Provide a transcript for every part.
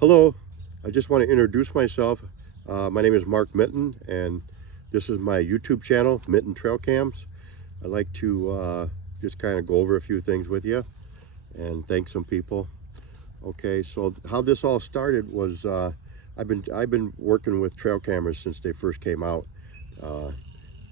Hello, I just want to introduce myself. My name is Mark Mitten, and this is my YouTube channel, Mitten Trail Cams. I'd like to just kind of go over a few things with you and thank some people. Okay, so how this all started was I've been working with trail cameras since they first came out. I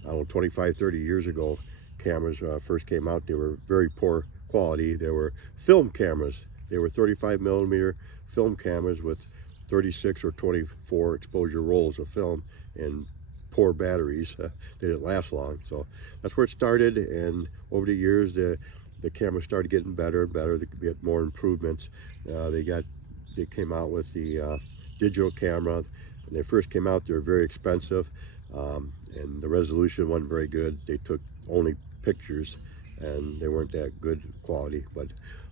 don't know, 25, 30 years ago. Cameras first came out. They were very poor quality. They were film cameras. They were 35 millimeter film cameras with 36 or 24 exposure rolls of film and poor batteries. They didn't last long. So that's where it started, and over the years the cameras started getting better and better. They could get more improvements. They came out with the digital camera. When they first came out, they were very expensive, and the resolution wasn't very good. They took only pictures, and they weren't that good quality. But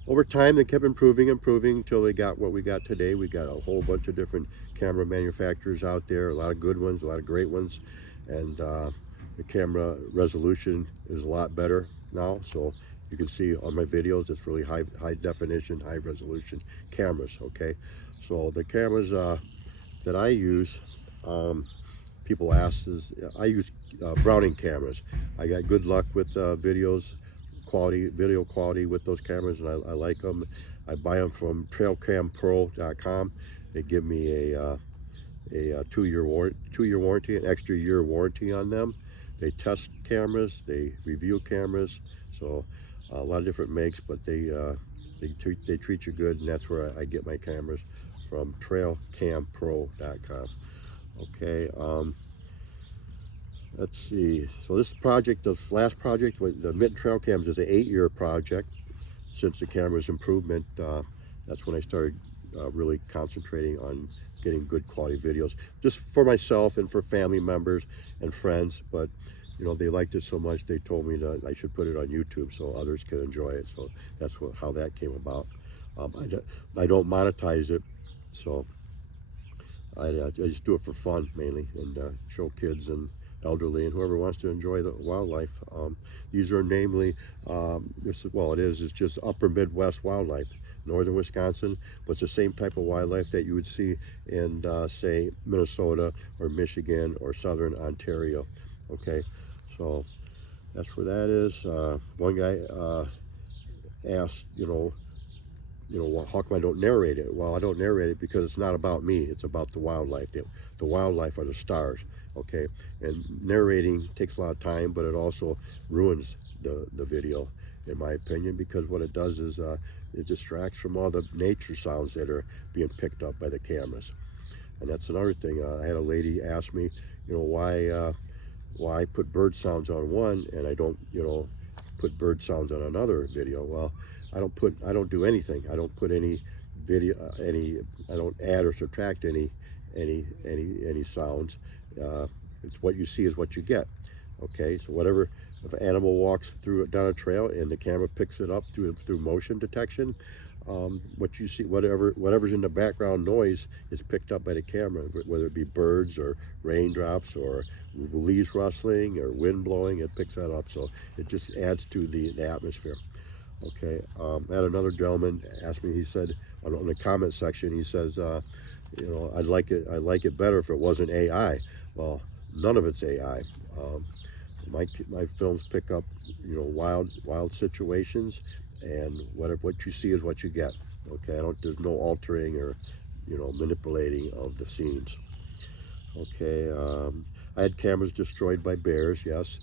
over time, they kept improving until they got what we got today. We got a whole bunch of different camera manufacturers out there, a lot of good ones, a lot of great ones, and the camera resolution is a lot better now. So you can see on my videos, it's really high definition, high resolution cameras. Okay, so the cameras that I use, people ask, is I use Browning cameras. I got good luck with video quality with those cameras, and I like them. I buy them from trailcampro.com. They give me a 2-year warranty, an extra year warranty on them. They test cameras, they review cameras, so a lot of different makes, but they treat you good, and that's where I get my cameras, from trailcampro.com. Okay, let's see. So this last project with the Mitten Trail Cams is an 8-year project. Since the camera's improvement, that's when I started really concentrating on getting good quality videos, just for myself and for family members and friends. But you know, they liked it so much, they told me that I should put it on YouTube so others can enjoy it. So that's how that came about. I don't monetize it, so I just do it for fun mainly, and show kids and elderly and whoever wants to enjoy the wildlife. These are namely, it's just upper Midwest wildlife, northern Wisconsin, but it's the same type of wildlife that you would see in, say, Minnesota or Michigan or southern Ontario. Okay, so that's where that is. One guy asked, how come I don't narrate it? Well, I don't narrate it because it's not about me. It's about the wildlife. The wildlife are the stars, okay? And narrating takes a lot of time, but it also ruins the video, in my opinion, because what it does is it distracts from all the nature sounds that are being picked up by the cameras. And that's another thing. I had a lady ask me, why I put bird sounds on one and I don't, put bird sounds on another video. Well, I don't do anything. I don't put any video, I don't add or subtract any sounds. It's what you see is what you get. Okay, so if an animal walks down a trail and the camera picks it up through motion detection, what you see, whatever's in the background noise is picked up by the camera, whether it be birds or raindrops or leaves rustling or wind blowing, it picks that up. So it just adds to the atmosphere. Okay, I had another gentleman ask me, he said, on the comment section, he says, I'd like it better if it wasn't AI. Well, none of it's AI. My films pick up, wild situations, and what you see is what you get. Okay, there's no altering or, manipulating of the scenes. Okay, I had cameras destroyed by bears, yes.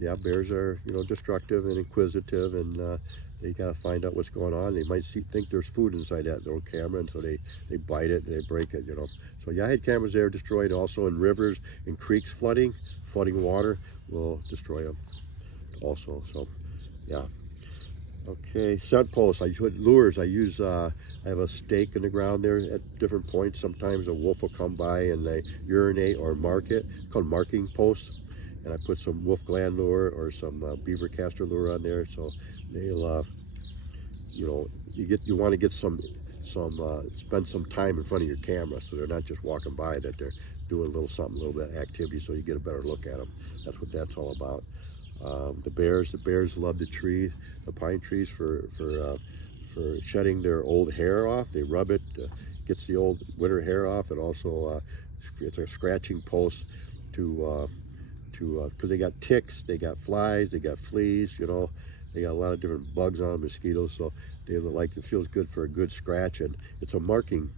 Yeah, bears are, destructive and inquisitive, and they gotta find out what's going on. They might think there's food inside that little camera, and so they bite it and they break it, So yeah, I had cameras there destroyed, also in rivers and creeks flooding water will destroy them also. So yeah. Okay, scent posts. I put lures. I have a stake in the ground there at different points. Sometimes a wolf will come by and they urinate or mark it, called marking posts. And I put some wolf gland lure or some beaver castor lure on there, so they'll, you want to get spend some time in front of your camera, so they're not just walking by, that they're doing a little bit of activity, so you get a better look at them. That's what that's all about. The bears love the pine trees for shedding their old hair off. They rub it, gets the old winter hair off. It also it's a scratching post to because they got ticks, they got flies, they got fleas, you know, they got a lot of different bugs on them, mosquitoes, so they like, it feels good for a good scratch. And it's a marking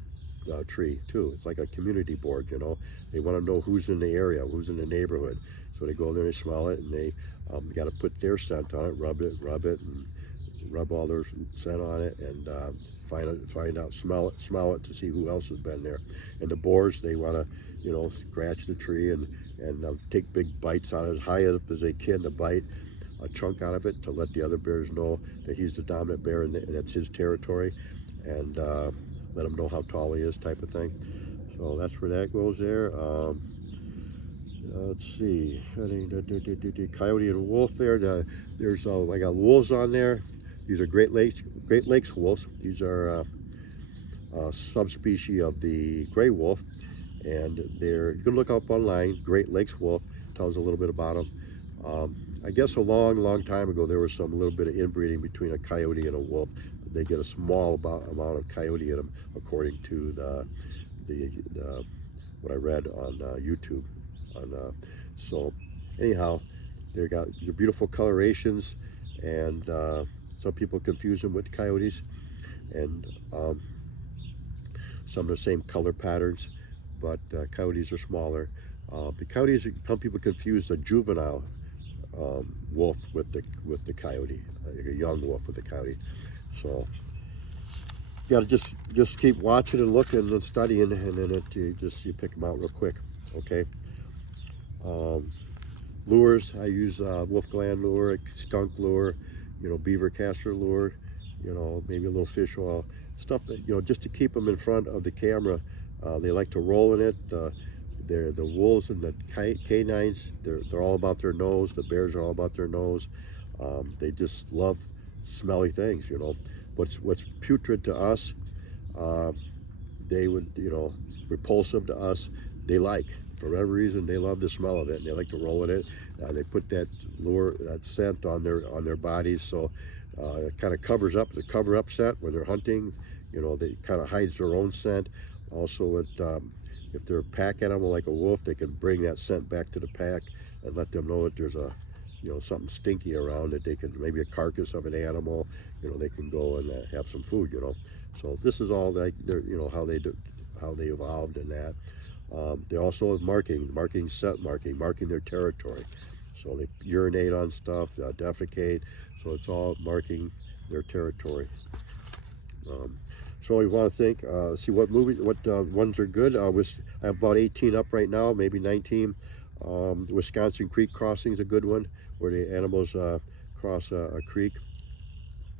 tree too. It's like a community board, you know. They want to know who's in the area, who's in the neighborhood, so they go there and they smell it, and they got to put their scent on it, rub it, and rub all their scent on it, and find out, smell it to see who else has been there. And the boars, they want to, you know, scratch the tree and take big bites out of it, as high up as they can, to bite a chunk out of it to let the other bears know that he's the dominant bear and that's his territory, and let him know how tall he is, type of thing. So that's where that goes there. Let's see, coyote and wolf there. There's I got wolves on there. These are Great Lakes wolves. These are a subspecies of the gray wolf, and you can look up online. Great Lakes wolf tells a little bit about them. I guess a long time ago there was a little bit of inbreeding between a coyote and a wolf. They get a small amount of coyote in them, according to the what I read on YouTube. So anyhow, they got your beautiful colorations, and some people confuse them with coyotes, and some of the same color patterns, but coyotes are smaller. The coyotes, some people confuse the juvenile wolf with the coyote, a young wolf with the coyote. So you got to just keep watching and looking and studying, and then you pick them out real quick. Okay. Lures, I use wolf gland lure, skunk lure, you know, beaver castor lure, you know, maybe a little fish oil, stuff that, you know, just to keep them in front of the camera. They like to roll in it. The wolves and the canines, they're all about their nose. The bears are all about their nose. They just love smelly things, you know. What's putrid to us, they would, you know, repulsive to us, they like. For whatever reason, they love the smell of it, and they like to roll in it. They put that lure, that scent on their bodies, so it kind of covers up, the cover-up scent when they're hunting. You know, they kind of hides their own scent. Also, if they're a pack animal like a wolf, they can bring that scent back to the pack and let them know that there's something stinky around, that they can, maybe a carcass of an animal, you know, they can go and have some food, you know. So this is all that, you know, how they evolved in that. They also have marking their territory. So they urinate on stuff, defecate, so it's all marking their territory. So we want to think, see what ones are good. I have about 18 up right now, maybe 19. Wisconsin Creek Crossing is a good one, where the animals cross a creek.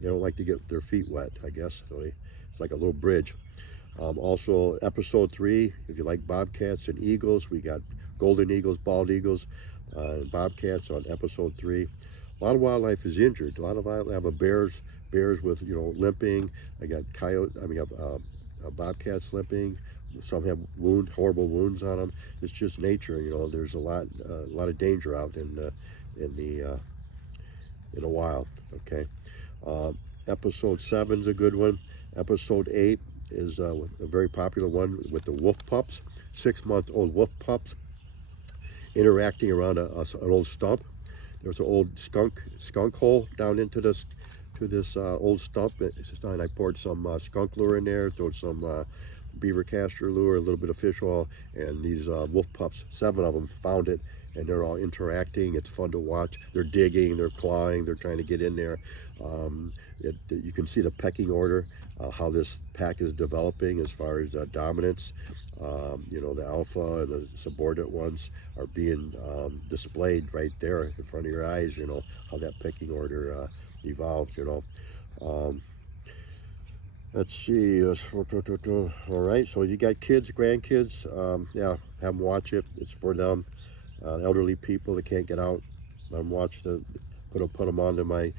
They don't like to get their feet wet, I guess, so it's like a little bridge. Also, episode 3, if you like bobcats and eagles, we got golden eagles, bald eagles, and bobcats on episode 3. A lot of wildlife is injured. A lot of wildlife have bears with, you know, limping. I got bobcats limping. Some have horrible wounds on them. It's just nature, you know. There's a lot of danger out in the wild. Okay. Episode 7 is a good one. Episode 8 is a very popular one with the wolf pups, 6-month-old wolf pups interacting around an old stump. There's an old skunk hole down into this old stump, and I poured some skunk lure in there, threw some beaver castor lure, a little bit of fish oil, and these wolf pups, 7 of them, found it, and they're all interacting. It's fun to watch. They're digging, they're clawing, they're trying to get in there. You can see the pecking order, how this pack is developing as far as dominance. You know, the alpha and the subordinate ones are being displayed right there in front of your eyes, you know, how that pecking order evolved, you know. Let's see, all right, so you got kids, grandkids, yeah, have them watch it. It's for them. Elderly people that can't get out, let them watch put them onto my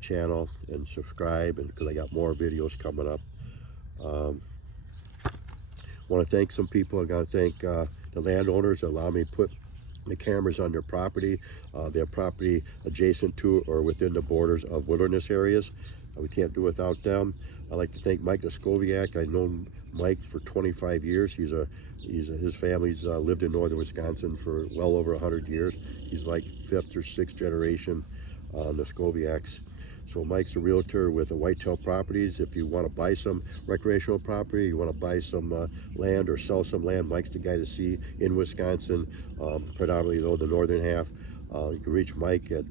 channel and subscribe, and because I got more videos coming up. Want to thank some people. I got to thank the landowners that allow me to put the cameras on their property. Their property adjacent to or within the borders of wilderness areas. We can't do without them. I'd like to thank Mike Noskowiak. I've known Mike for 25 years. His family's lived in northern Wisconsin for well over 100 years. He's like 5th or 6th generation Noskowiaks. So Mike's a realtor with Whitetail Properties. If you want to buy some recreational property, you want to buy some land or sell some land, Mike's the guy to see in Wisconsin, predominantly though the northern half. You can reach Mike at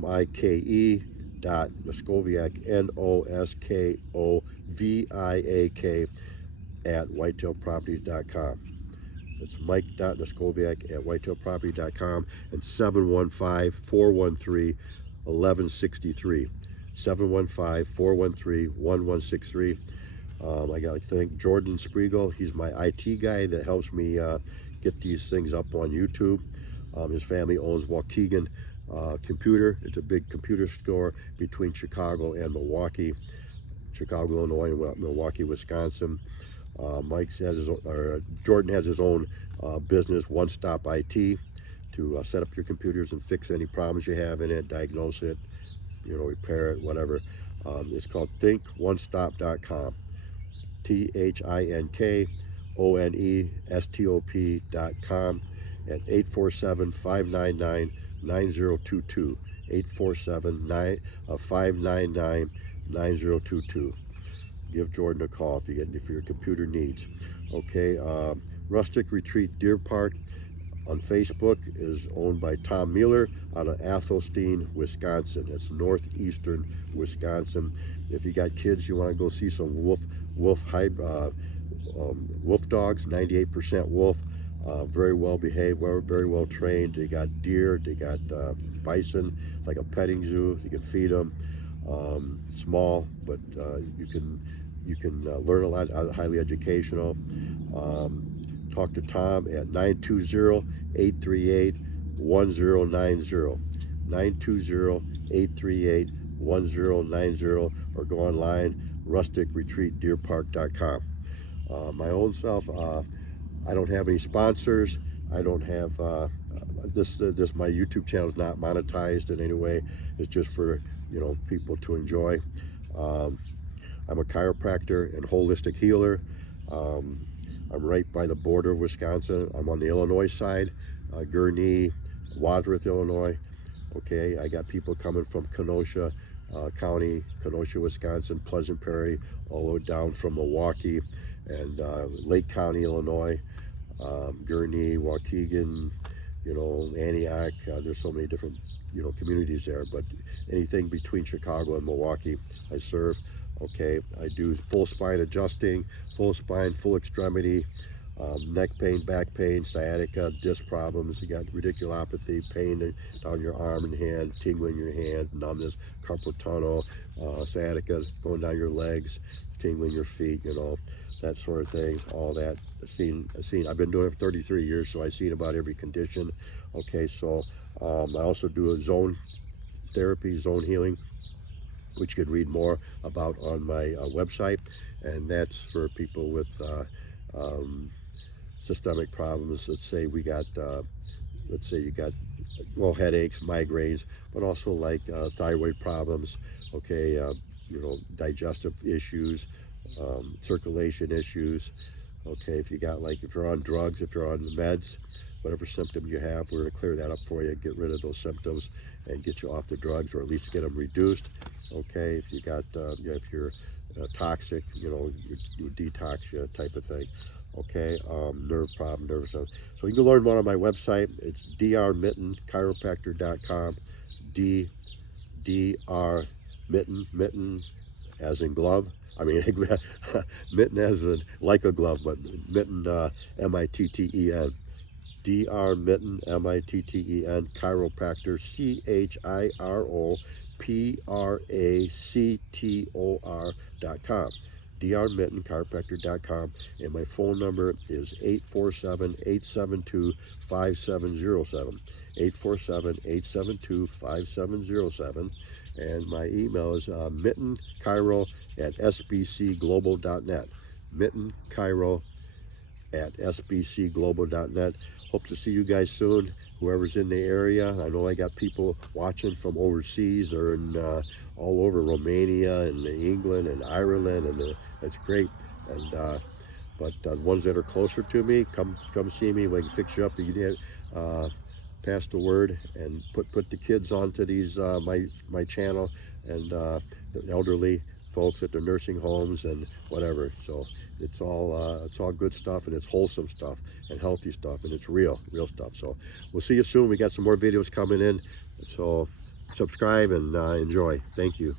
Mike.Noskowiak, Noskoviak at whitetailproperties.com. That's Mike.Noskowiak at whitetailproperties.com, and 715-413-1163. 715-413-1163. I got to thank Jordan Spriegel. He's my IT guy that helps me get these things up on YouTube. His family owns Waukegan Computer. It's a big computer store between Chicago and Milwaukee. Chicago, Illinois, and Milwaukee, Wisconsin. Jordan has his own business, One Stop IT, to set up your computers and fix any problems you have in it, diagnose it, repair it, whatever. It's called thinkonestop.com. THINKONESTOP.com at 847-599-9022. 847-599-9022. Give Jordan a call if your computer needs. Okay, Rustic Retreat Deer Park on Facebook is owned by Tom Mueller out of Athelstein, Wisconsin. That's northeastern Wisconsin. If you got kids, you want to go see some wolf dogs, 98% wolf, very well behaved, very well trained. They got deer, they got bison, like a petting zoo. You can feed them. Small, but you can learn a lot, highly educational. Talk to Tom at 920-838-1090. 920-838-1090, or go online, rusticretreatdeerpark.com. My own self, I don't have any sponsors. I don't have this my YouTube channel is not monetized in any way. It's just for people to enjoy. I'm a chiropractor and holistic healer. I'm right by the border of Wisconsin. I'm on the Illinois side, Gurnee, Wadsworth, Illinois. Okay, I got people coming from Kenosha County, Kenosha, Wisconsin, Pleasant Prairie, all the way down from Milwaukee and Lake County, Illinois, Gurnee, Waukegan, Antioch. There's so many different communities there, but anything between Chicago and Milwaukee I serve. Okay, I do full spine adjusting, full spine, full extremity, neck pain, back pain, sciatica, disc problems. You got radiculopathy, pain down your arm and hand, tingling in your hand, numbness, carpal tunnel, sciatica going down your legs, tingling your feet, that sort of thing. All that I've seen. I've been doing it for 33 years, so I've seen about every condition. Okay, so I also do a zone therapy, zone healing, which you can read more about on my website, and that's for people with systemic problems. Let's say you got headaches, migraines, but also like thyroid problems. Okay, digestive issues, circulation issues. Okay, if you're on drugs, if you're on meds, whatever symptom you have, we're going to clear that up for you, get rid of those symptoms and get you off the drugs, or at least get them reduced. Okay, if if you're toxic, you detox you, type of thing. Okay, nerve problem, nervous. So you can learn more on my website. It's drmittenchiropractor.com. Dr Mitten as in glove. I mean, mitten as in like a glove, but mitten, M-I-T-T-E-N. Dr Mitten, M-I-T-T-E-N, chiropractor, CHIROPRACTOR.com. drmittenchiropractor.com, and my phone number is 847-872-5707. 847-872-5707, and my email is mittenchiro@sbcglobal.net. mittenchiro@sbcglobal.net. Hope to see you guys soon. whoever's in the area. I know I got people watching from overseas or in all over Romania and England and Ireland, and that's great. And but the ones that are closer to me, come see me. We can fix you up. You can pass the word and put the kids onto these my channel, and the elderly folks at the nursing homes and whatever. So it's all good stuff, and it's wholesome stuff and healthy stuff, and it's real stuff. So we'll see you soon. We got some more videos coming in, so subscribe and enjoy. Thank you.